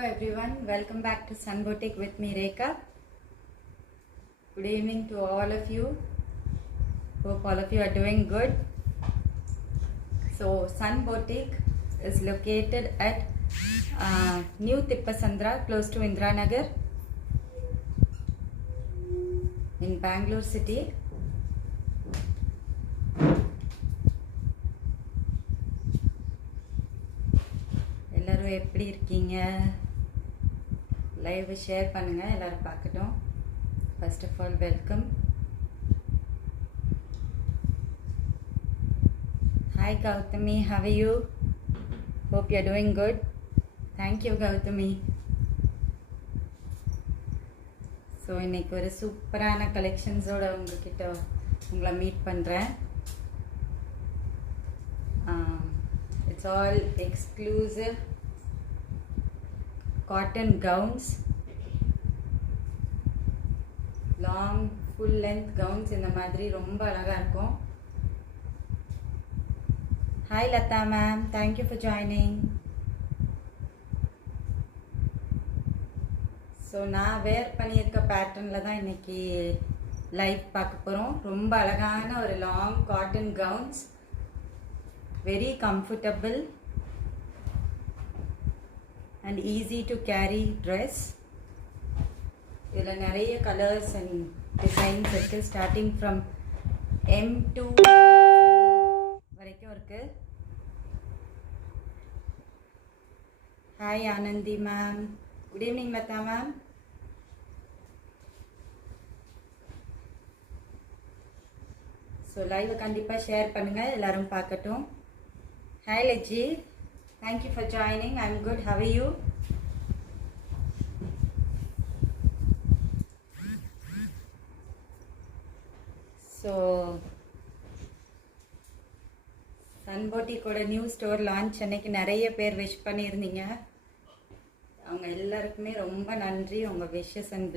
Hello everyone, welcome back to Sun Boutique with me Rekha. Good evening to all of you. Hope all of you are doing good. So Sun Boutique is located at New Tippasandra, close to Indiranagar in Bangalore city. எல்லாரும் எப்படி இருக்கீங்க? Live share பண்ணுங்க, எல்லாரும் பார்க்கட்டும். First of all, welcome. Hi Gautami, how are you? Hope you're doing good. Thank you Gautami. So இன்னைக்கு ஒரு சூப்பரான கலெக்ஷன்ஸோட உங்களை மீட் பண்ணுறேன். It's all exclusive cotton gowns, long full length gowns. இந்த மாதிரி ரொம்ப அழகா இருக்கும். Hi Lata ma'am, thank you for joining. So நான் வேர் பண்ணியிருக்க பேட்டர்னில் தான் இன்னைக்கு லைவ் பார்க்க போகிறோம். ரொம்ப அழகான ஒரு long cotton gowns, very comfortable and easy to carry dress. இதில் நிறைய கலர்ஸ் அண்ட் டிசைன்ஸ் இருக்குது. ஸ்டார்டிங் ஃப்ரம் M2 வரைக்கும் இருக்குது. Hi Anandhi ma'am, good evening Latha ma'am. So லைவை கண்டிப்பாக ஷேர் பண்ணுங்கள், எல்லாரும் பார்க்கட்டும். Hi Leji, thank you for joining. I'm good. How are you? So Sun Boutique ஓட நியூ ஸ்டோர் லான்ச் அன்னைக்கு நிறைய பேர் விஷ் பண்ணியிருந்தீங்க. அவங்க எல்லாருக்குமே ரொம்ப நன்றி. உங்கள் விஷஸ் அண்ட்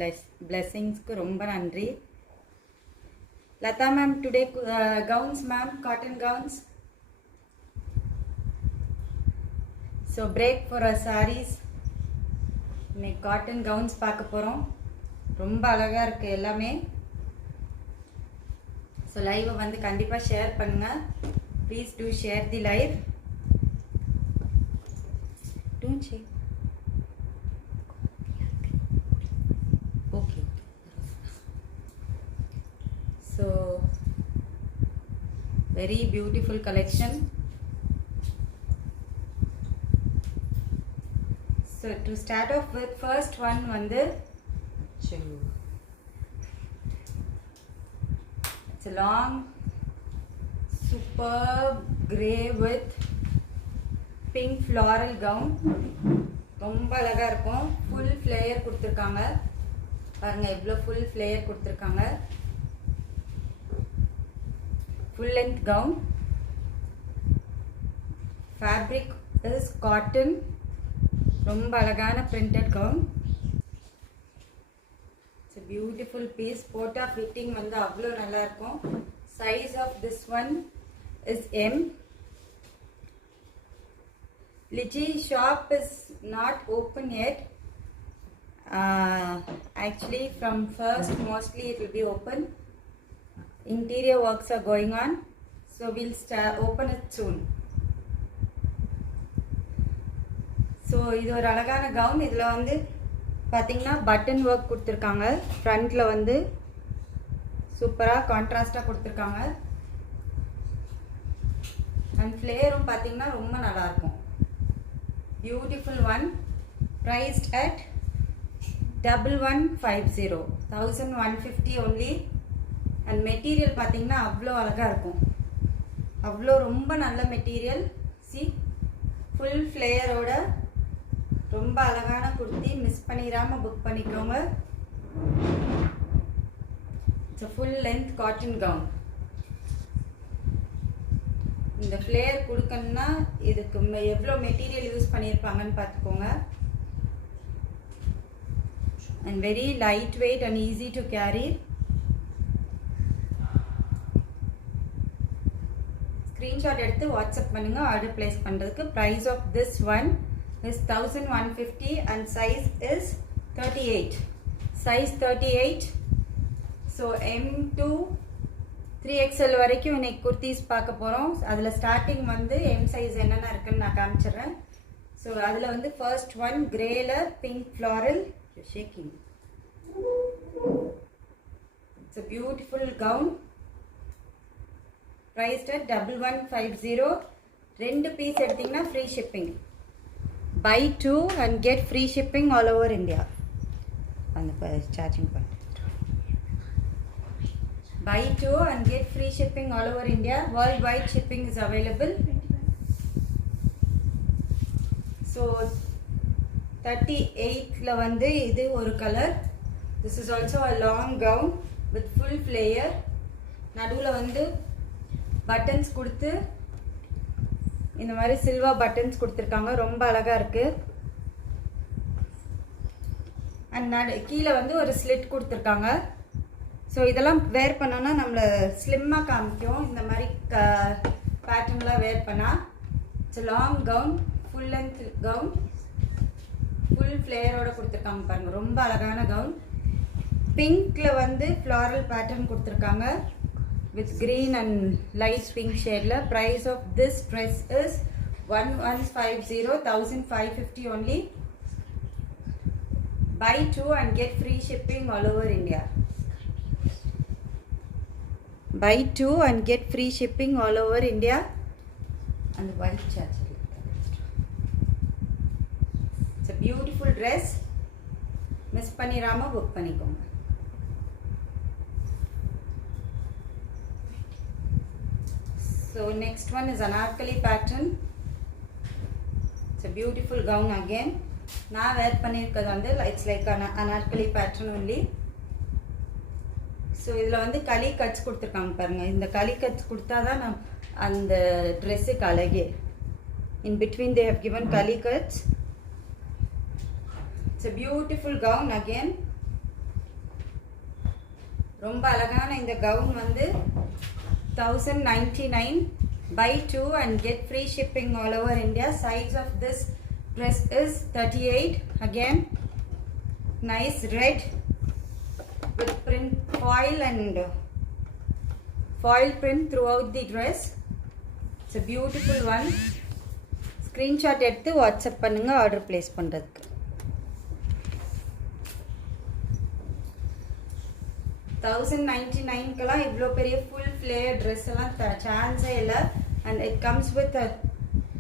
பிளெஸிங்ஸ்க்கு ரொம்ப நன்றி. Latha ma'am, today gowns ma'am, cotton gowns. So break for a sarees. இன்னைக்கு காட்டன் கவுன்ஸ் பார்க்க போகிறோம். ரொம்ப அழகாக இருக்குது எல்லாமே. ஸோ லைவை வந்து கண்டிப்பாக ஷேர் பண்ணுங்கள். Please do share the live. Don't share. Okay. So very beautiful collection. So to start off with, first one வந்து it's a long superb grey with pink floral gown. ரொம்ப அழகா இருக்கும். full flare கொடுத்திருக்காங்க. பாருங்க எவ்வளோ full flare கொடுத்திருக்காங்க. full length gown. fabric is cotton. ரொம்ப அழகான printed gown. It's a beautiful piece. போட்டா fitting வந்து அவ்வளோ நல்லா இருக்கும். Size of this one is M. Liji shop is not open yet. Actually from first mostly it will be open. Interior works are going on, so we'll open it soon. So இது ஒரு அழகான கவுன். இதில் வந்து பார்த்திங்கன்னா button work கொடுத்துருக்காங்க. ஃப்ரண்ட்டில் வந்து சூப்பராக கான்ட்ராஸ்டாக கொடுத்துருக்காங்க. அண்ட் ஃப்ளேரும் பார்த்திங்கன்னா ரொம்ப நல்லாயிருக்கும். Beautiful one. Prized at 1150, 1150 only. And material பார்த்திங்கன்னா அவ்வளோ அழகாக இருக்கும். அவ்வளோ ரொம்ப நல்ல மெட்டீரியல். சி ஃபுல் ஃப்ளேயரோட ரொம்ப அழகான குர்த்தி. மிஸ் பண்ணிடாமல் புக் பண்ணிக்கோங்க. It's full length cotton gown. இந்த ஃப்ளேயர் கொடுக்கணும்னா இதுக்கு எவ்வளோ மெட்டீரியல் யூஸ் பண்ணியிருப்பாங்கன்னு பார்த்துக்கோங்க. And very light weight and easy to carry. Screenshot எடுத்து வாட்ஸ்அப் பண்ணுங்கள் ஆர்டர் பிளேஸ் பண்ணுறதுக்கு. Price of this one is 1150 and size is 38. Size 38. So M to 3XL வரைக்கும் இன்னைக்கு குர்த்திஸ் பார்க்க போகிறோம். அதில் ஸ்டார்டிங் வந்து எம் சைஸ் என்னென்ன இருக்குன்னு நான் காமிச்சிடுறேன். ஸோ அதில் வந்து ஃபர்ஸ்ட் ஒன் கிரேல pink floral shaking. It's a beautiful gown priced at 1150. ரெண்டு பீஸ் எடுத்தீங்கன்னா free shipping. buy 2 and get free shipping all over India. அந்த charging point. buy 2 and get free shipping all over India. Worldwide shipping is available. So 38ல வந்து இது ஒரு colour. This is also a long gown with full flare. நடுவில் வந்து பட்டன்ஸ் கொடுத்து இந்த மாதிரி சில்வர் பட்டன்ஸ் கொடுத்துருக்காங்க. ரொம்ப அழகாக இருக்குது. அண்ட் கீழே வந்து ஒரு ஸ்லிட் கொடுத்துருக்காங்க. ஸோ இதெல்லாம் வேர் பண்ணோன்னா நம்மளை ஸ்லிம்மாக காமிக்கும். இந்த மாதிரி பேட்டர்ன்லாம் வேர் பண்ணால். It's long gown, full length gown, full ஃப்ளேயரோடு கொடுத்துருக்காங்க பாருங்கள். ரொம்ப அழகான கவுன். பிங்க்கில் வந்து ஃப்ளாரல் பேட்டர்ன் கொடுத்துருக்காங்க with green and light pink shade. Price of this dress is 1150, 1550 only. Buy 2 and get free shipping all over India. Buy 2 and get free shipping all over India. And the white charger. It's a beautiful dress. Miss Panirama book panikonga. So next one is anarkali pattern. It's a beautiful gown again. நான் வேர் பண்ணியிருக்கிறது வந்து it's like Anarkali pattern only. So இதில் வந்து களி கட்ஸ் கொடுத்துருக்காங்க பாருங்கள். இந்த களி கட்ஸ் கொடுத்தா தான் நம் அந்த ட்ரெஸ்ஸுக்கு அழகே. In between they have given களி cuts. It's a beautiful gown again. ரொம்ப அழகான இந்த கவுன் வந்து 1099. Buy 2 and get free shipping all over India. Size of this dress is 38. Again, nice red with print foil and foil print throughout the dress. It's a beautiful one. Screenshot எடுத்து வாட்ஸ்அப் பண்ணுங்க order place பண்ணுறதுக்கு. $1099 இவ்வளோ பெரிய full flare dress எல்லாம் சான்ஸே இல்லை. And it comes with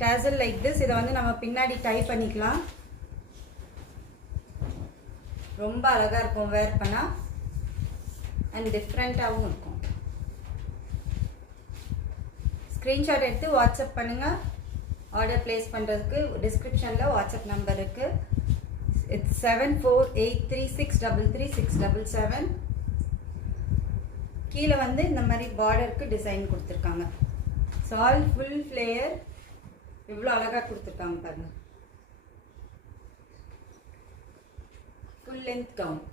dazzle like this. இதை வந்து நம்ம பின்னாடி டை பண்ணிக்கலாம். ரொம்ப அழகாக இருக்கும் வேர் பண்ணால். அண்ட் டிஃப்ரெண்ட்டாகவும் இருக்கும். ஸ்க்ரீன்ஷாட் எடுத்து வாட்ஸ்அப் பண்ணுங்கள் ஆர்டர் பிளேஸ் பண்ணுறதுக்கு. டிஸ்கிரிப்ஷனில் வாட்ஸ்அப் நம்பர் இருக்குது. இட்ஸ் 7483363367. கீழே வந்து இந்த மாதிரி பார்டருக்கு டிசைன் கொடுத்துருக்காங்க. ஸோ ஆல் ஃபுல் ஃப்ளேயர் எவ்வளோ அழகாக கொடுத்துருக்காங்க பாருங்க. Full length gown.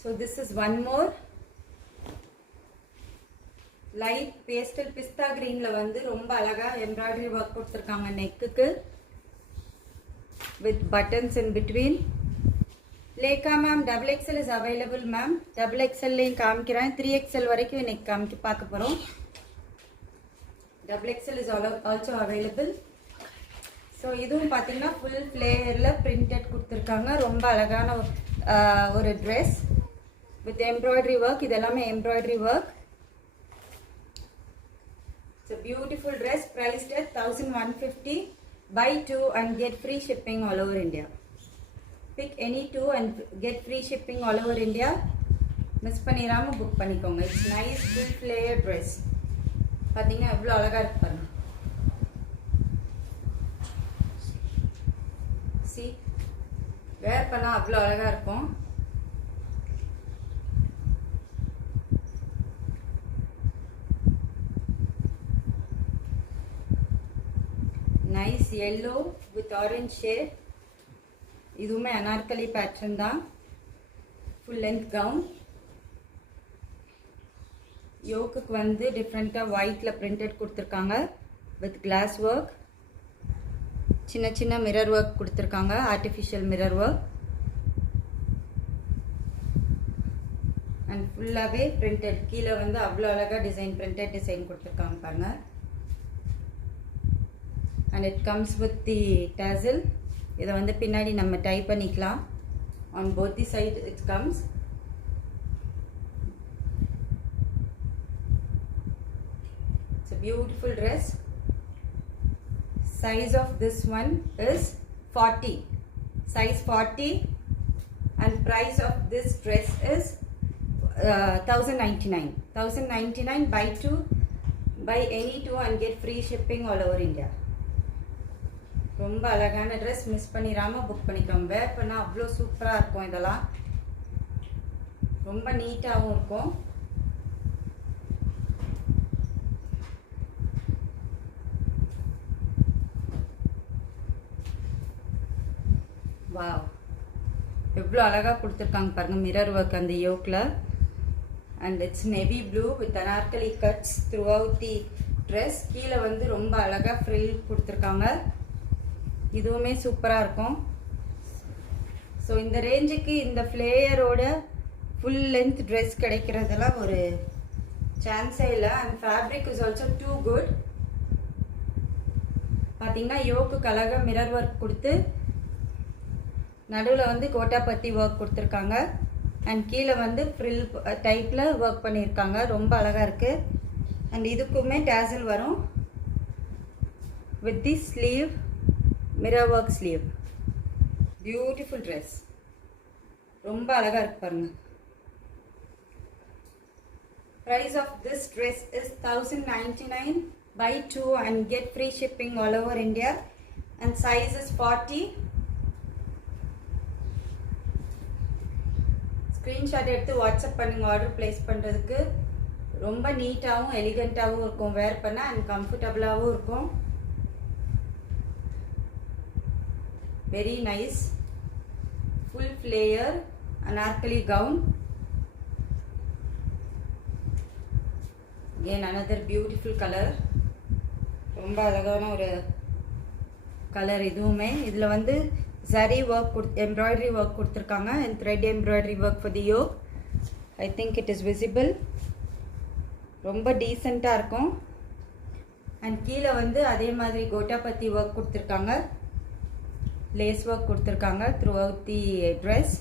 So this is one more. Light pastel பிஸ்தா கிரீன்ல வந்து ரொம்ப அழகா எம்ப்ராய்டரி ஒர்க் கொடுத்துருக்காங்க நெக்குக்கு with buttons in between. Lekha ma'am XXL is available ma'am. XXLலையும் காமிக்கிறேன். 3XL வரைக்கும் இன்னைக்கு காமிக்க பார்க்க போகிறோம். XXL is also available. So இதுவும் பார்த்தீங்கன்னா ஃபுல் ஃப்ளேயரில் பிரிண்டட் கொடுத்துருக்காங்க. ரொம்ப அழகான ஒரு ட்ரெஸ் வித் எம்ப்ராய்டரி ஒர்க். இது எல்லாமே embroidery work. It's a beautiful dress priced at 1150. Buy 2 and get free shipping all over India. Pick any 2 and get free shipping all over India. Miss பண்ணிராம புக் பண்ணிக்கோங்க. It's nice full flare dress. பாத்தீங்கன்னா எவ்வளவு அழகா இருக்கு பாருங்க. See, வேர் பண்ணா அவ்வளவு அழகா இருக்கும். Nice yellow with orange shade. இதுவுமே அனார்கலி பேட்டர்ன் தான். Full length gown. யோக்குக்கு வந்து டிஃப்ரெண்ட்டாக ஒயிட்டில் பிரிண்டட் கொடுத்துருக்காங்க வித் கிளாஸ் ஒர்க். சின்ன சின்ன மிரர் ஒர்க் கொடுத்துருக்காங்க, ஆர்டிஃபிஷியல் மிரர் ஒர்க். அண்ட் ஃபுல்லாகவே பிரிண்டட். கீழே வந்து அவ்வளோ அழகாக டிசைன், பிரிண்டட் டிசைன் கொடுத்துருக்காங்க பாருங்கள். And it comes with the tassel. இதை வந்து பின்னாடி நம்ம டை பண்ணிக்கலாம். On both the side it comes. It's a beautiful dress. Size of this one is 40. Size 40. And price of this dress is 1099. 1099. Buy two, buy any two and get free shipping all over India. ரொம்ப அழகான dress, miss பண்ணிடாமல் book பண்ணிக்கோங்க. வேர் பண்ணால் அவ்வளோ சூப்பராக இருக்கும். இதெல்லாம் ரொம்ப நீட்டாகவும் இருக்கும். வாவ், எவ்வளோ அழகாக கொடுத்துருக்காங்க பாருங்கள். மிரர் ஒர்க் அந்த யோக்கில். And it's navy blue with anarkali cuts throughout the dress. கீழே வந்து ரொம்ப அழகாக ஃப்ரில் கொடுத்துருக்காங்க. இதுவுமே சூப்பராக இருக்கும். ஸோ இந்த ரேஞ்சுக்கு இந்த ஃப்ளேயரோட ஃபுல் லென்த் ட்ரெஸ் கிடைக்கிறதெல்லாம் ஒரு சான்ஸே இல்லை. And fabric is also too good. பார்த்தீங்கன்னா யோக்குக்கு அழகாக மிரர் ஒர்க் கொடுத்து நடுவில் வந்து கோட்டாபத்தி ஒர்க் கொடுத்துருக்காங்க. அண்ட் கீழே வந்து ஃப்ரில் டைப்பில் ஒர்க் பண்ணியிருக்காங்க. ரொம்ப அழகாக இருக்குது. அண்ட் இதுக்குமே டேசல் வரும் with the sleeve, mirror work sleeve. Beautiful dress, ரொம்ப அழகாக இருக்கு பாருங்க. Price of this dress is 1099. Buy two and get free shipping all over India. And size is 40. ஸ்க்ரீன்ஷாட் எடுத்து வாட்ஸ்அப் பண்ணுங்க ஆர்டர் பிளேஸ் பண்ணுறதுக்கு. ரொம்ப நீட்டாகவும் எலிகண்ட்டாகவும் இருக்கும் வேர் பண்ண. அண்ட் கம்ஃபர்டபுளாகவும் இருக்கும். Very nice. Full flare anarkali gown. Again another beautiful color. ரொம்ப அழகான ஒரு கலர் இதுவுமே. இதில் வந்து zari work, embroidery work கொடுத்துருக்காங்க. and thread embroidery work for the yoke. I think it is visible. ரொம்ப டீசெண்டாக இருக்கும். அண்ட் கீழே வந்து அதே மாதிரி கோட்டாபத்தி ஒர்க் கொடுத்துருக்காங்க. லேஸ் ஒர்க் கொடுத்துருக்காங்க throughout the dress.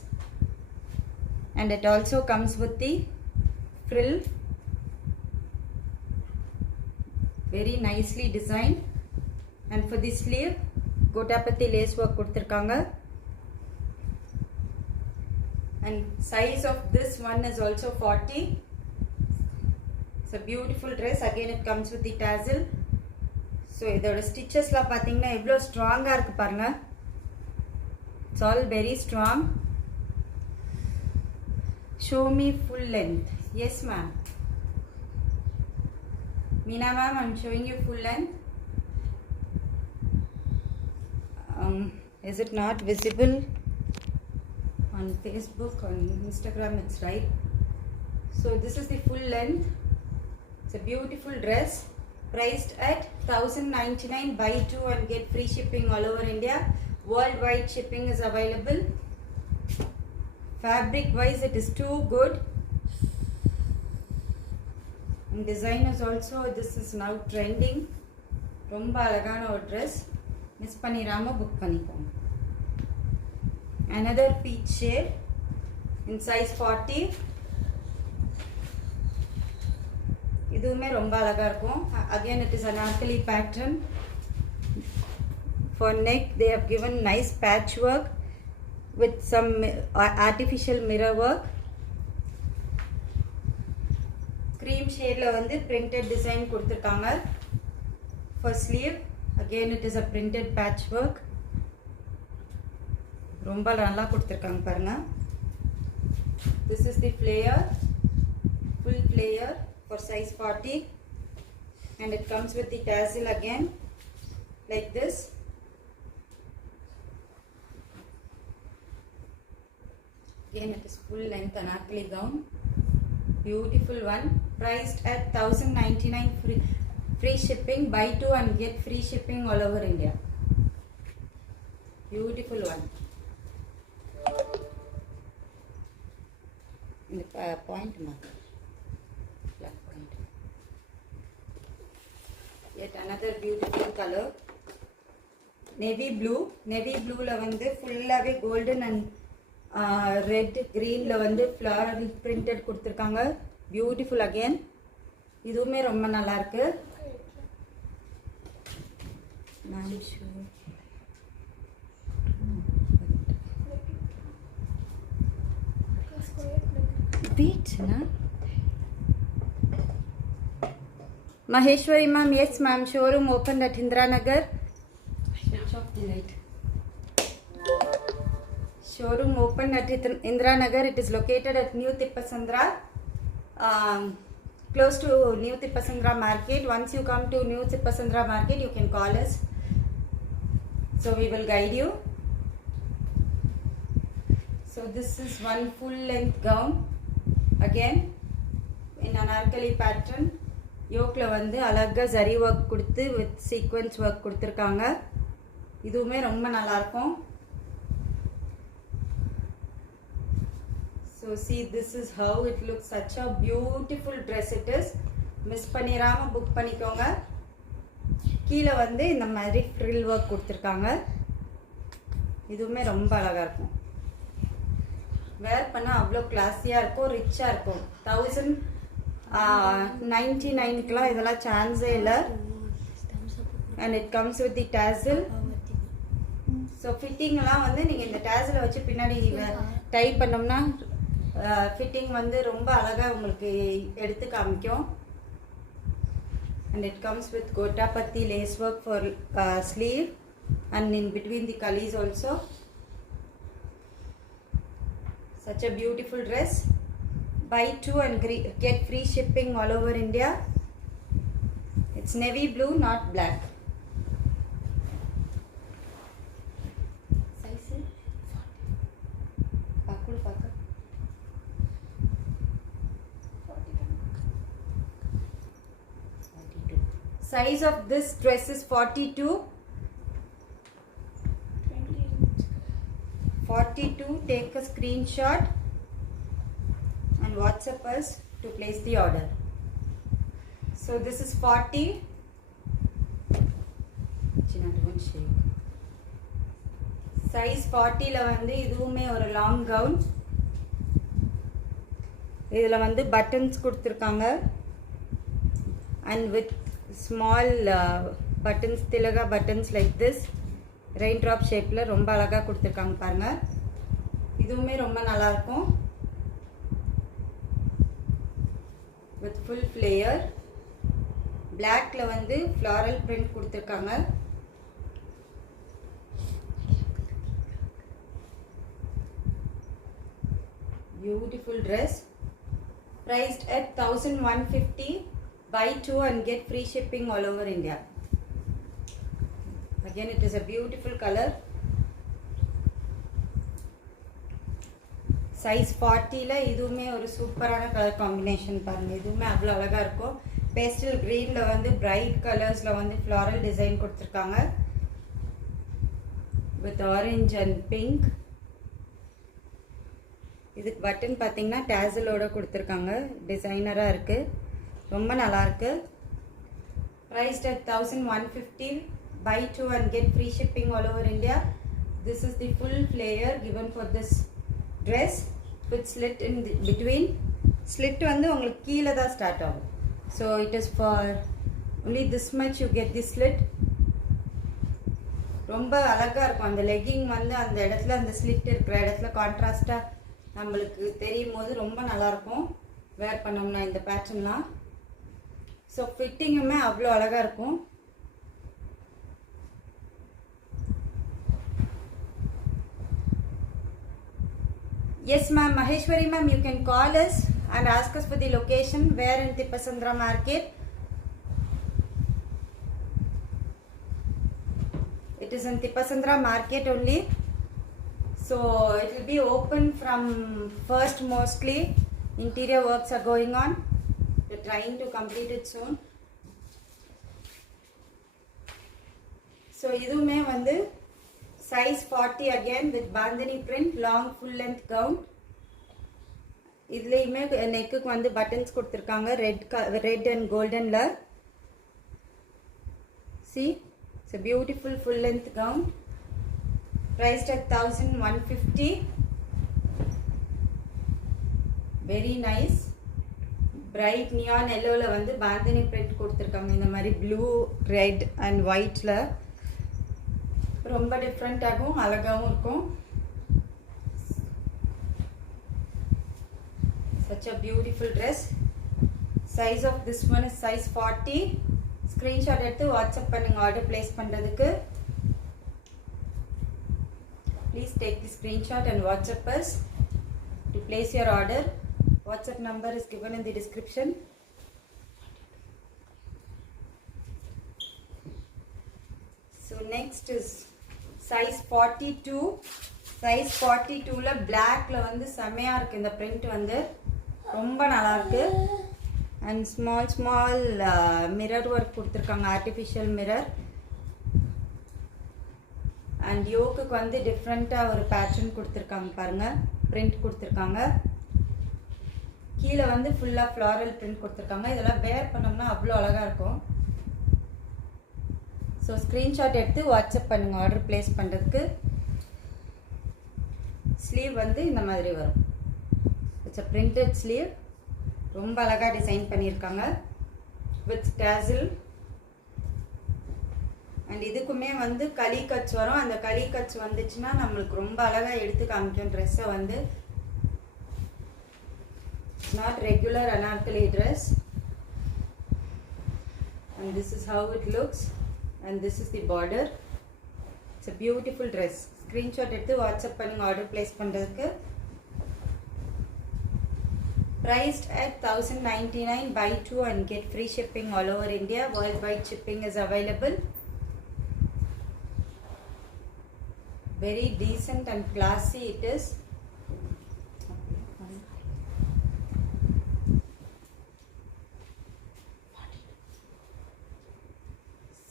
And it also comes with the frill. Very nicely design. And for the sleeve கோட்டாபத்தி லேஸ் ஒர்க் கொடுத்துருக்காங்க. And size of this one is also 40. It's a beautiful dress. Again it comes with the tassel. So இதோட ஸ்டிச்சஸ்லாம் பார்த்தீங்கன்னா எவ்வளோ ஸ்ட்ராங்காக இருக்குது பாருங்கள். It's all very strong. Show me full length. Yes ma'am. Meena ma'am, I'm showing you full length. Is it not visible on Facebook, on Instagram? It's right. So this is the full length. It's a beautiful dress. Priced at 1099. Buy two and get free shipping all over India. Worldwide shipping is available. Fabric wise it is too good. And design is also, this is now trending. ரொம்ப அழகான ஒரு dress, miss பண்ணிடாமல் book பண்ணிக்கோங்க. Another peach shade in size 40. இதுவுமே ரொம்ப அழகாக இருக்கும். Again it is an anarkali pattern. For neck they have given nice patchwork with some artificial mirror work. Cream shade la வந்து printed design கொடுத்திருக்காங்க. For sleeve again it is a printed patchwork. ரொம்ப நல்லா கொடுத்திருக்காங்க பாருங்க. This is the flare, full flare for size 40, and it comes with the tassel again like this. Again, it is full length anarkali gown. Beautiful one. Priced at 1099 free shipping. Buy two and get free shipping all over India. Beautiful one. In the point mark. Black point. Yet another beautiful color. Navy blue. Navy blue la vandu fullave golden and red green la vandu floral printed கொடுத்திருக்காங்க. Beautiful again. இதுவுமே ரொம்ப நல்லா இருக்கு. நான் sure. Wait, na? Maheshwari ma'am, yes ma'am. Showroom opened at Indira Nagar. Switch off the light. Showroom opened at Indira Nagar. It is located at New Tippasandra, close to New Tippasandra Market. Once you come to New Tippasandra Market, you can call us. So we will guide you. So this is one full length gown. Again, in anarkali pattern. யோக்ல வந்து அழகா zari work கொடுத்து with sequence work கொடுத்திருக்காங்க. இதுவுமே ரொம்ப நல்லா இருக்கும். So see, this is how it looks. Such a beautiful dress it is. Miss பண்ணிராம book பண்ணிக்கோங்க. கீழ வந்து இந்த மாதிரி frill work கொடுத்திருக்காங்க. இதுவுமே ரொம்ப அழகா இருக்கும். வேர் பண்ணா அவ்வளோ கிளாஸியா இருக்கும், ரிச்சா இருக்கும். 1099 க்குலாம் இதெல்லாம் சான்ஸே இல்லை. And it comes with the tassel. So fitting எல்லாம் வந்து நீங்க இந்த tassel வச்சு பின்னாடி டை பண்ணோம்னா fitting வந்து ரொம்ப அழகா உங்களுக்கு எடுத்து காமிக்கும். And it comes with gotapatti lace work for sleeve and in between the cullies also. Such a beautiful dress. Buy two and get free shipping all over India. It's navy blue, not black. Size? 42. Size of this dress is 42. 42. Take a screenshot and WhatsApp us to place the order. So this is 40. Size 40 la வந்து இதுவுமே ஒரு long gown. இதுல வந்து buttons கொடுத்திருக்காங்க and with small buttons, tilaga buttons like this. Raindrop shapeல ரொம்ப அழகா கொடுத்திருக்காங்க பாருங்க. இதுவுமே ரொம்ப நல்லா இருக்கும். With full flare. Blackல வந்து floral print கொடுத்திருக்காங்க. Beautiful dress. Priced at 1150. Buy two and get free shipping all over India. Again, it is a beautiful color. Size 40 ல இதுவுமே ஒரு சூப்பரான கலர் காம்பினேஷன் பாருங்க. இதுவுமே அவ்வளவு அழகா இருக்கும். பேஸ்டல் கிரீன்ல வந்து பிரைட் கலர்ஸ்ல வந்து floral டிசைன் கொடுத்திருக்காங்க. With orange and pink. இதுக்கு பட்டன் பாத்தீங்கன்னா டாசலோட கொடுத்திருக்காங்க. டிசைனரா இருக்கு. ரொம்ப நல்லா இருக்கு. Priced at 1150. Buy two and get free shipping all over India. This is the full flare given for this dress with slit in between. Slit வந்து உங்களுக்கு கீழ தான் ஸ்டார்ட் ஆகும். So it is for only this much you get this slit. ரொம்ப அழகா இருக்கும். அந்த லெக்கிங் வந்து அந்த இடத்துல அந்த ஸ்லிட் இருக்கிற இடத்துல கான்ட்ராஸ்டா நம்மளுக்கு தெரியும் போது ரொம்ப நல்லா இருக்கும். வேர் பண்ணோம்னா இந்த பேட்டர்ன்லாம். ஸோ ஃபிட்டிங்குமே அவ்வளோ அழகா இருக்கும். Yes ma'am, Maheshwari ma'am, you can call us and ask us for the location where in Tippasandra Market. It is in Tippasandra Market only. So it will be open from first mostly. Interior works are going on. We're trying to complete it soon. So இதுமே வந்து size 40 again with bandhani print, long full length gown. இதுலயுமே நெக்குக்கு வந்து பட்டன்ஸ் கொடுத்திருக்காங்க red and goldenல. See, it's a beautiful full length gown. Priced at 1150. Very nice. Bright neon yellow la வந்து bandhani print கொடுத்திருக்காங்க. இந்த மாதிரி blue, red and whiteல ரொம்ப டிஃபரண்ட் ஆகும், அழகாவும் இருக்கும். Such a beautiful dress. Size of this one is size 40. Screenshot எடுத்து வாட்ஸ்அப் பண்ணுங்க ஆர்டர் பிளேஸ் பண்றதுக்கு. Please take the screenshot and WhatsApp us to place your order. WhatsApp number is given in the description. So next is size 42. Size 42 ல blackல வந்து செமையா இருக்கு. இந்த print வந்து ரொம்ப நல்லா இருக்கு. And small mirror work கொடுத்திருக்காங்க, artificial mirror. And yoke வந்து டிஃபரண்டா ஒரு pattern கொடுத்திருக்காங்க பாருங்க, print கொடுத்திருக்காங்க. கீழ வந்து ஃபுல்லா floral print கொடுத்திருக்காங்க. இதெல்லாம் wear பண்ணோம்னா அவ்வளவு அழகா இருக்கும். So screenshot எடுத்து வாட்ஸ்அப் பண்ணுங்க ஆர்டர் பிளேஸ் பண்றதுக்கு. ஸ்லீவ் வந்து இந்த மாதிரி வரும். It's a printed sleeve. ரொம்ப அழகா டிசைன் பண்ணிருக்காங்க with tassel. and இதுக்குமே வந்து கலி கட்ஸ் வரும். அந்த கலி கட்ஸ் வந்துச்சுனா நமக்கு ரொம்ப அழகா எடுத்து காமிக்கும் Dress வந்து. Not regular anarkali dress. And this is how it looks. And this is the border. It's a beautiful dress. Screenshot எடுத்து வாட்ஸ்அப் பண்ணுங்க ஆர்டர் பிளேஸ் பண்றதுக்கு. Priced at 1099. Buy 2 and get free shipping all over India. Worldwide shipping is available. Very decent and classy it is.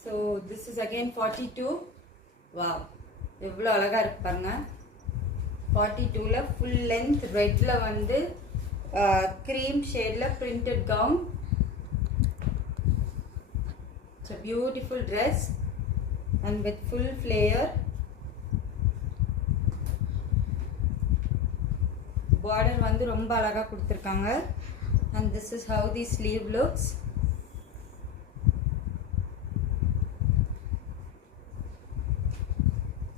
So this is again 42. Wow, எவ்வளவு அழகா இருக்கு பாருங்க. 42 ல full length red ல வந்து cream shade ல printed gown. It's a beautiful dress and with full flare. Border வந்து ரொம்ப அழகா கொடுத்திருக்காங்க. And this is how the sleeve looks.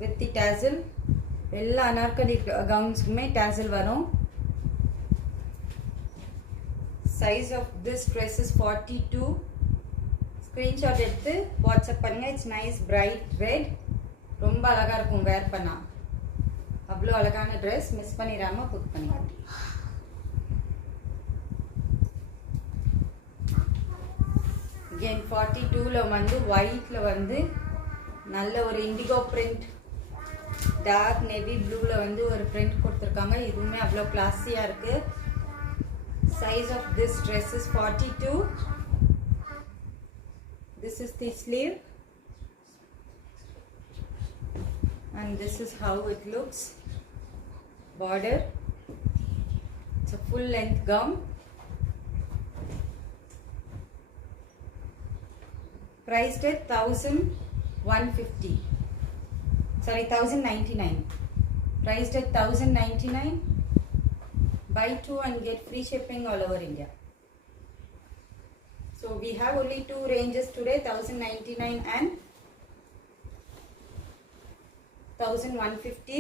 With the tassel. எல்லா அனார்கலி கவுன்ஸ்க்குமே tassel வரும். Size of this dress is 42. Screenshot எடுத்து வாட்ஸ்அப் பண்ணுங்க. It's nice bright red. ரொம்ப அழகா இருக்கும் wear பண்ணா. அவ்வளோ அழகான dress. மிஸ் பண்ணிராம புக் பண்ணுங்க. Again 42 ல வந்து white ல வந்து நல்ல ஒரு indigo print, dark navy blue ல வந்து ஒரு print கொடுத்திருக்காங்க. இதுவுமே அவ்வளோ கிளாஸியா இருக்கு. Size of this dress is 42. This is the sleeve. And this is how it looks. Border. It's a full length gown. Priced at 1150. Sorry, 1099. Priced at 1099. Buy 2 and get free shipping all over India. So we have only two ranges today, 1099 and 1150.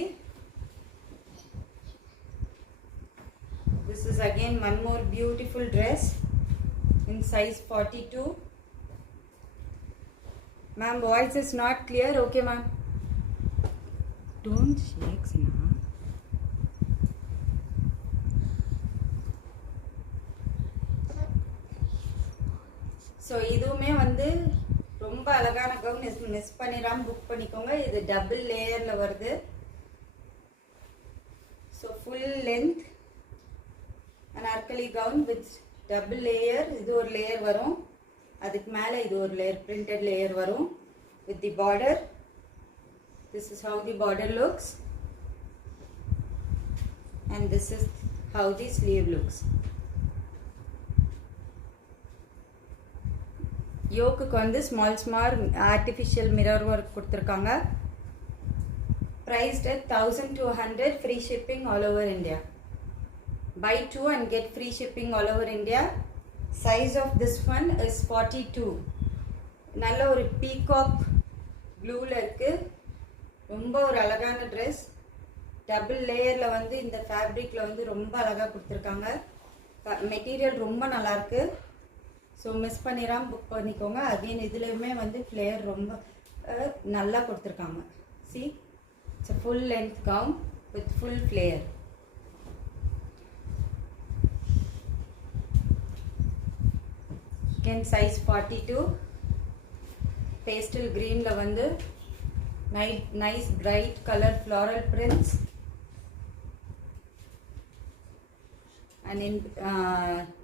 This is again one more beautiful dress in size 42. Ma'am, voice is not clear. Okay, ma'am. Don't shake, Sina. So இதுவுமே வந்து ரொம்ப அழகான gown. Miss பண்ணிராம book பண்ணிக்கோங்க. இது டபுள் லேயர்ல வருது. full length anarkali gown with double layer. இது ஒரு layer வரும், அதுக்கு மேல இது ஒரு layer printed layer வரும் with the border. This is how the border looks and this is how the sleeve looks. யோக்குக்கு வந்து small artificial mirror work கொடுத்திருக்காங்க. Priced at 1200, free shipping all over India. Buy 2 and get free shipping all over India. Size of this one is 42. நல்ல ஒரு peacock blueல இருக்கு. ரொம்ப ஒரு அழகான dress. டபுள் லேயர்ல வந்து இந்த ஃபேப்ரிக்ல வந்து ரொம்ப அழகா கொடுத்திருக்காங்க. மெட்டீரியல் ரொம்ப நல்லா இருக்கு. ஸோ மிஸ் பண்ணிடாம புக் பண்ணிக்கோங்க. அகைன் இதுலயுமே வந்து ஃப்ளேயர் ரொம்ப நல்லா கொடுத்திருக்காங்க. See, it's a full length gown with full flare. Again size 42. Pastel green la வந்து nice bright color floral prints. And in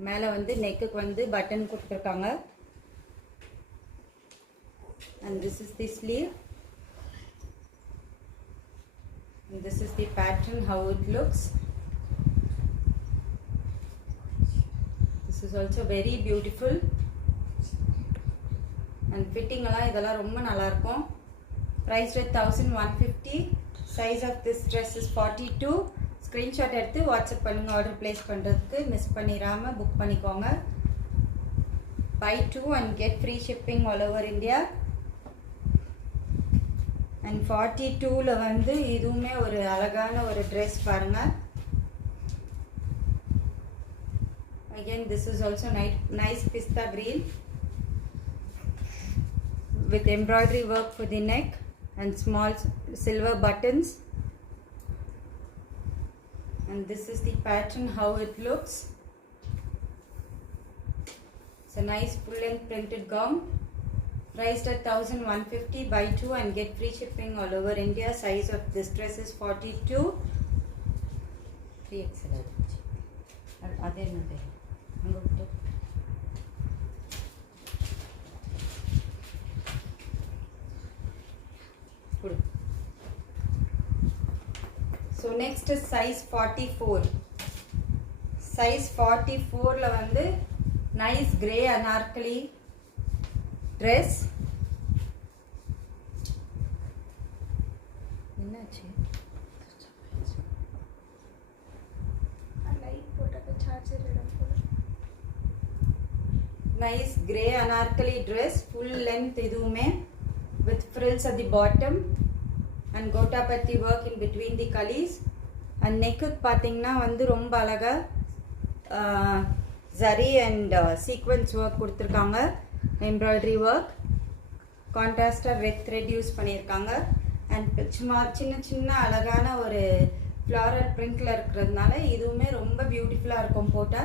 மேல வந்து நெக்குக்கு வந்து பட்டன் கொடுத்திருக்காங்க. And this is the sleeve. And this is the pattern, how it looks. This is also very beautiful. And fitting எல்லாம் இதெல்லாம் ரொம்ப நல்லா இருக்கும். Priced at 1150. Size of this dress is 42. Screenshot எடுத்து வாட்ஸ்அப் பண்ணுங்க ஆர்டர் பிளேஸ் பண்றதுக்கு. மிஸ் பண்ணிராம புக் பண்ணிக்கோங்க. Buy 2 and get free shipping all over India. And 42ல வந்து இதுவுமே ஒரு அழகான ஒரு dress பாருங்க. Again this is also nice pista green with embroidery work for the neck and small silver buttons. And this is the pattern, how it looks. It's a nice full length printed gown. Priced at 1150. Buy 2 and get free shipping all over India. Size of this dress is 42. 3XL. Adhe nade. So next is size 44. Size 44 la வந்து nice grey anarkali dress. என்னாச்சு? லைட் போட்டத சார்ஜர் இடம் போல. Nice grey anarkali dress, full length இதுவுமே with frills at the bottom and gotapatti work in between the kalis. And neck பாத்தீங்கன்னா வந்து ரொம்ப அழகா zari and sequence work கொடுத்திருக்காங்க. Embroidery work, contrast red thread use பண்ணிருக்காங்க. and சின்ன அழகான ஒரு floral printல இருக்குறதுனால இதுவுமே ரொம்ப பியூட்டிஃபுல்லா இருக்கும். போட்டா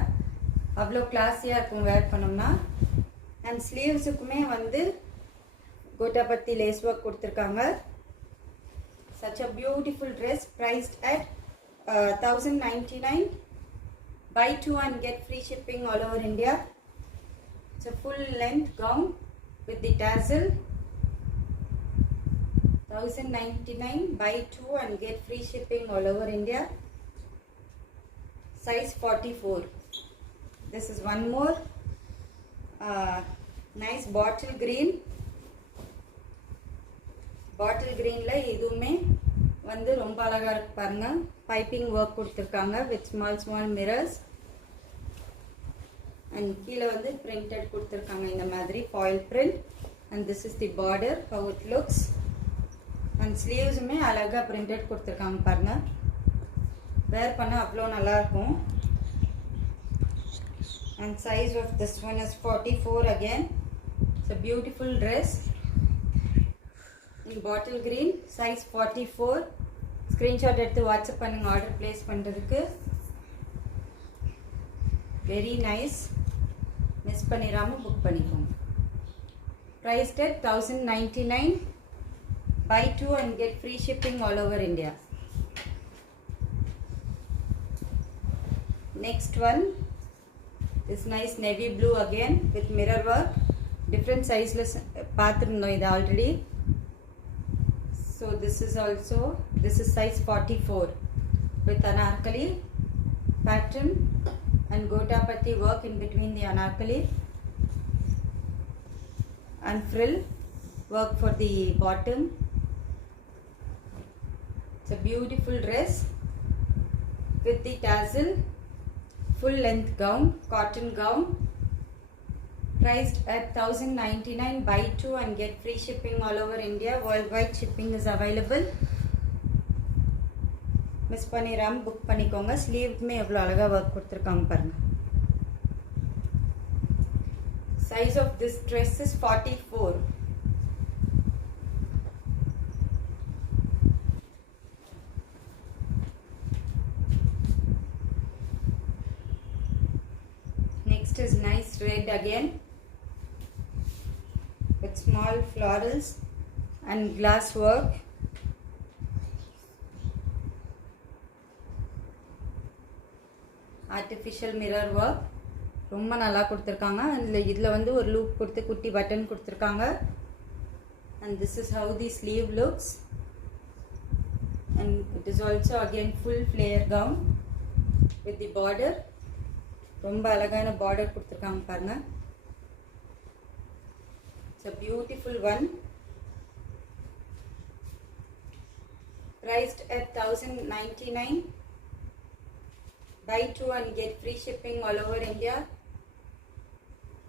அவ்ளோ கிளாஸியா இருக்கும் wear பண்ணோம்னா. and sleevesக்குமே வந்து gotapatti lace work கொடுத்திருக்காங்க. Such a beautiful dress, priced at 1099. Buy 2 and get free shipping all over India. It's a full length gown with the tassel. 1099. Buy 2 and get free shipping all over India. Size 44. This is one more nice bottle green. பாட்டில் கிரீன்ல இதுவுமே வந்து ரொம்ப அழகா இருக்கு பாருங்க. Piping work கொடுத்திருக்காங்க with small mirrors. and கீழ வந்து printed கொடுத்திருக்காங்க இந்த மாதிரி foil print. and this is the border, how it looks. and sleevesமே அழகா printed கொடுத்திருக்காங்க பாருங்க. wear பண்ண அவ்ளோ நல்லா இருக்கும். and size of this one is 44 again. It's a beautiful dress in bottle green, size 44. screenshot எடுத்து வாட்ஸ்அப் பண்ணுங்க ஆர்டர் பிளேஸ் பண்றதுக்கு. very nice, மிஸ் பண்ணிராம புக் பண்ணிக்கோங்க. priced at 1099. buy 2 and get free shipping all over India. Next one is nice navy blue again with mirror work. Different sizes pathirundom idu already. So this is size 44 with anarkali pattern and gotapati work in between the anarkali and frill work for the bottom. It's a beautiful dress with the tassel, full length gown, cotton gown, priced at 1099. Buy 2 and get free shipping all over India. Worldwide shipping is available. Miss பண்ணிராம book பண்ணிக்கோங்க. ஸ்லீவ்க்குமே எவ்வளோ அழகாக ஒர்க் கொடுத்துருக்காங்க பாருங்க. Size of this dress is 44. Next is nice red again with small florals and glass work. Artificial mirror work ரொம்ப நல்லா கொடுத்துருக்காங்க. இதில் வந்து ஒரு லூப் கொடுத்து குட்டி பட்டன் கொடுத்துருக்காங்க. And this is how the sleeve looks. And it is also again full flare gown with the border. ரொம்ப அழகான border கொடுத்துருக்காங்க பாருங்க. It's a beautiful one. Priced at 1099. Buy 2 and get free shipping all over India.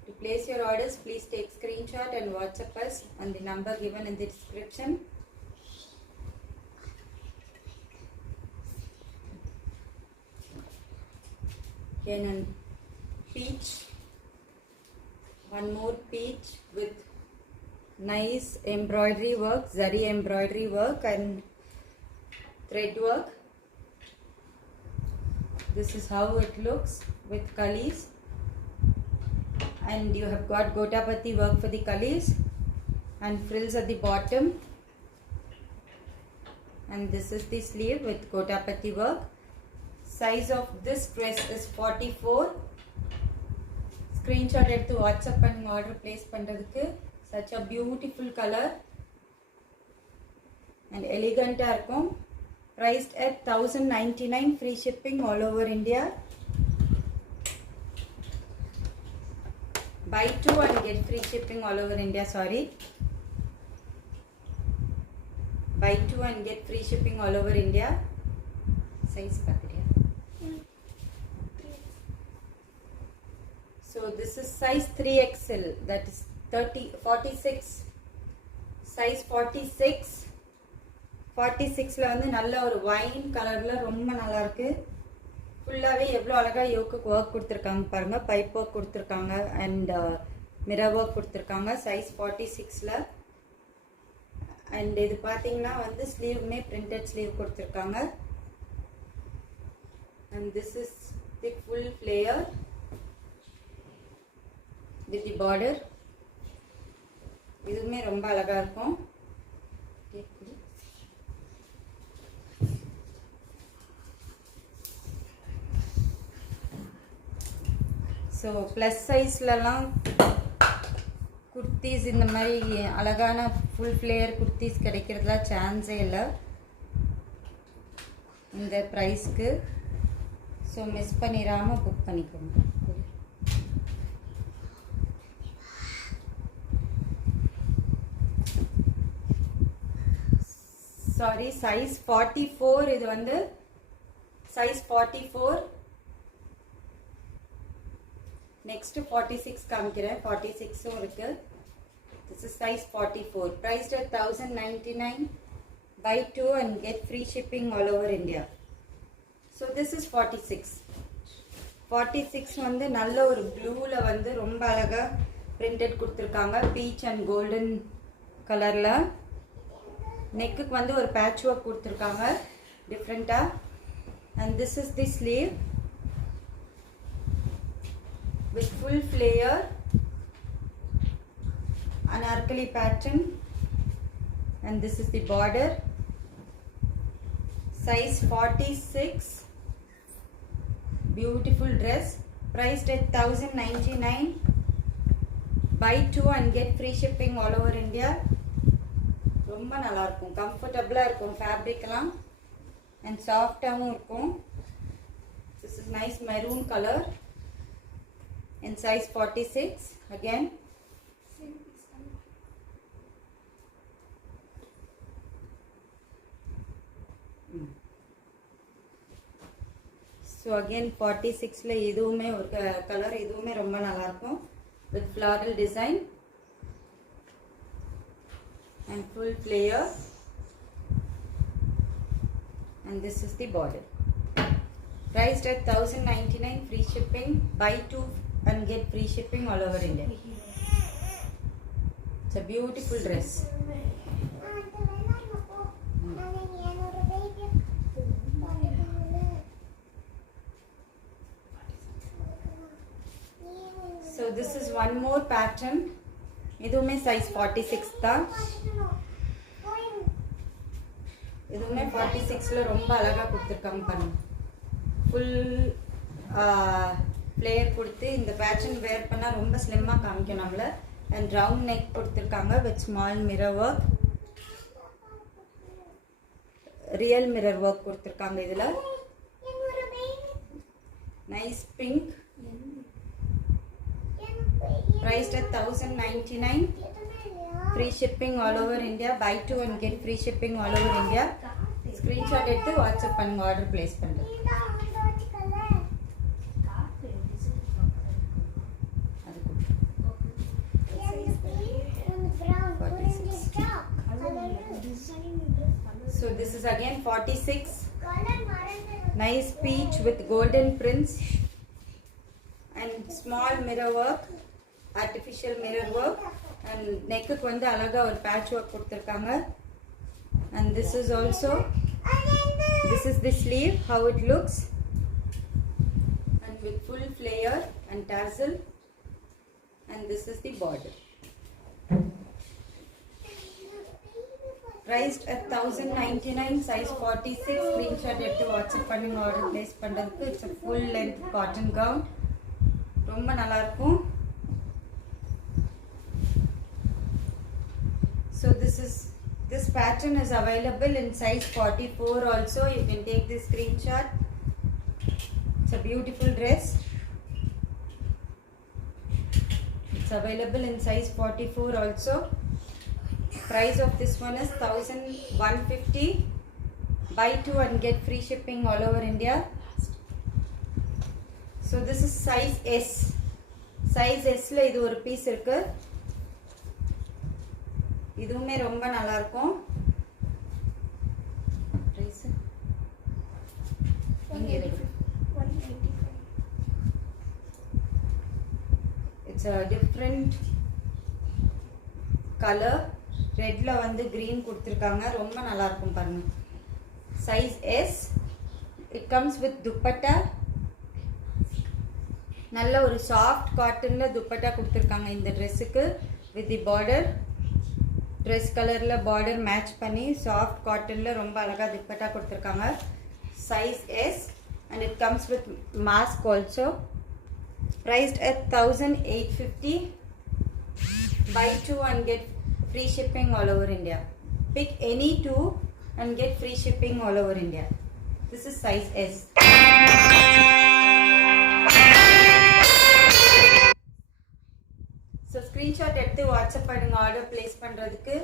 To place your orders, please take screenshot and WhatsApp us on the number given in the description. Again, peach. One more peach with nice embroidery work, zari embroidery work and thread work. This is how it looks with kalis, and you have got gotapati work for the kalis and frills at the bottom, and this is the sleeve with gotapati work. Size of this dress is 44. Screenshot எடுத்து WhatsApp பண்ணி order place பண்றதுக்கு. Such a beautiful color and elegant இருக்கும். Priced at 1099. Free shipping all over India. Buy 2 and get free shipping all over India. Sorry. Buy 2 and get free shipping all over India. Size package. So this is size 3XL. That is 46. Size 46. 46ல வந்து நல்ல ஒரு வைன் கலர்ல ரொம்ப நல்லா இருக்கு. ஃபுல்லாவே எவ்வளவு அழகா யோக்கு ஒர்க் கொடுத்திருக்காங்க பாருங்க. பைப் ஒர்க் கொடுத்திருக்காங்க and மிரர் ஒர்க் கொடுத்திருக்காங்க. சைஸ் 46ல. and இது பாத்தீங்கன்னா வந்து ஸ்லீவ்மே printed sleeve கொடுத்திருக்காங்க. and this is the full flare with the border. இதுமே ரொம்ப அழகா இருக்கும். ஸோ ப்ளஸ் சைஸ்லலாம் குர்த்திஸ் இந்த மாதிரி அழகான ஃபுல் ஃப்ளேயர் குர்த்திஸ் கிடைக்கிறதுலாம் சான்ஸே இல்லை இந்த ப்ரைஸ்க்கு. ஸோ மிஸ் பண்ணிடாமல் புக் பண்ணிக்கோங்க. Sorry, size 44. இது வந்து சைஸ் 44. Next 46 காமிக்கிறேன். 46 இருக்கு. This is size 44. Priced at 1099. Buy 2 and get free shipping all over India. So this is 46. 46 வந்து நல்ல ஒரு ப்ளூல வந்து ரொம்ப அழகா printed கொடுத்திருக்காங்க. பீச் அண்ட் கோல்டன் கலர்ல. நெக்குக்கு வந்து ஒரு பேட்ச் ஒர்க் கொடுத்திருக்காங்க டிஃப்ரெண்டா. and this is the sleeve with full flare, anarkali pattern, and this is the border. Size 46. Beautiful dress. Priced at 1099. Buy 2 and get free shipping all over India. ரொம்ப நல்லா இருக்கும், கம்ஃபர்டபுளா இருக்கும், ஃபேப்ரிக்லாம் and சாஃப்டாவும் இருக்கும். This is nice maroon color in size 46 again. So again 46 ல இதுவுமே ஒரு கலர், இதுவுமே ரொம்ப நல்லா இருக்கும் with floral design and full flare, and this is the border. Priced at 1099, free shipping. Buy 2 and get free shipping all over India. It's a beautiful dress. So this is one more pattern. இதுவுமே size 46 தான். இதுவுமே 46 ல ரொம்ப அழகா கொடுத்திருக்காங்க பாருங்க. Full flare கொடுத்து இந்த பேட்டர்ன் வேர் பண்ணா ரொம்ப ஸ்லிம்மா காமிக்கும் நம்மள. And round neck கொடுத்திருக்காங்க with small mirror work. Real mirror work கொடுத்திருக்காங்க இதுல. Nice pink. Priced at 1099. Free shipping all over India. Buy 2 and get free shipping all over India. Screenshot எடுத்து வாட்ஸ்அப் பண்ணுங்க, ஆர்டர் பிளேஸ் பண்ணுங்க. So this is again 46. Nice peach with golden prints and small mirror work, artificial mirror work, and neck ku vandu alaga or patch work கொடுத்திருக்காங்க. And this is also, this is the sleeve, how it looks, and with full flare and tassel, and this is the border. Priced at 1099, size 46. Screenshot எடுத்து வாட்ஸ்அப் பண்ணுங்க, order place பண்றதுக்கு. It's a full length cotton gown. ரொம்ப நல்லா இருக்கும். So this pattern is available in size 44 also. You can take this screenshot. It's a beautiful dress. It's available in size 44 also. Price of this one is 1150. Buy 2 and get free shipping all over India. So this is size S. Size S ல இது ஒரு பீஸ் இருக்கு. இதுவுமே ரொம்ப நல்லா இருக்கும். Price 185. It's a different color. ரெட்ல வந்து green கொடுத்திருக்காங்க, ரொம்ப நல்லா இருக்கும் பாருங்க. Size S. It comes with dupatta. நல்ல ஒரு சாஃப்ட் காட்டன்ல துப்பட்டா கொடுத்திருக்காங்க இந்த Dressக்கு with the border. Dress கலர்ல border மேட்ச் பண்ணி சாஃப்ட் காட்டன்ல ரொம்ப அழகா துப்பட்டா கொடுத்திருக்காங்க. Size S, and it comes with mask also. Priced at 1850. Buy 2 and get free shipping all over India. Pick any 2 and get free shipping all over India. This is size S. So screenshot எடுத்து வாட்ஸ்அப் பண்ணுங்க, order place பண்றதுக்கு.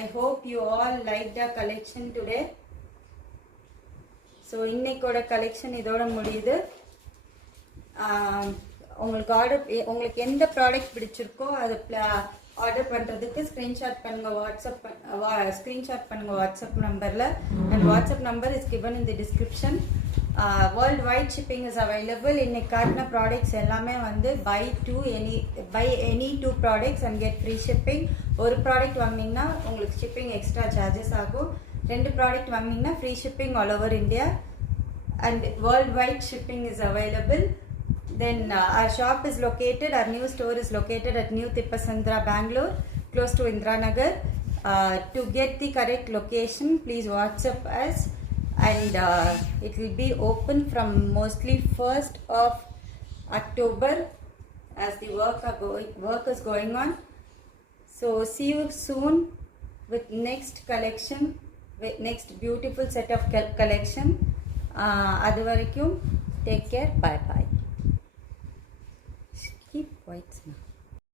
I hope you all liked the collection today. So இன்னைக்கோட collection இதோட முடியுது. உங்களுக்கு எந்த ப்ராடக்ட் பிடிச்சிருக்கோ அது ஆர்டர் பண்ணுறதுக்கு ஸ்க்ரீன்ஷாட் பண்ணுங்க, ஸ்க்ரீன்ஷாட் பண்ணுங்க வாட்ஸ்அப் நம்பரில். And WhatsApp number is given in the description. Worldwide shipping is available. இன்னைக்கு காட்டின ப்ராடக்ட்ஸ் எல்லாமே வந்து buy any 2 products and get free shipping. ஒரு ப்ராடக்ட் வாங்கினீங்கன்னா உங்களுக்கு ஷிப்பிங் எக்ஸ்ட்ரா சார்ஜஸ் ஆகும். 2 ப்ராடக்ட் வாங்கினீங்கன்னா free shipping all over India. And worldwide shipping is available. Then our shop is located, our new store is located at New Tippasandra, Bangalore, close to Indranagar. To get the correct location, please WhatsApp us. and it will be open from mostly 1st of October as the work is going on. So see you soon with next collection, with next beautiful set of collection. அது வரைக்கும் take care, bye bye. Keep quiet now.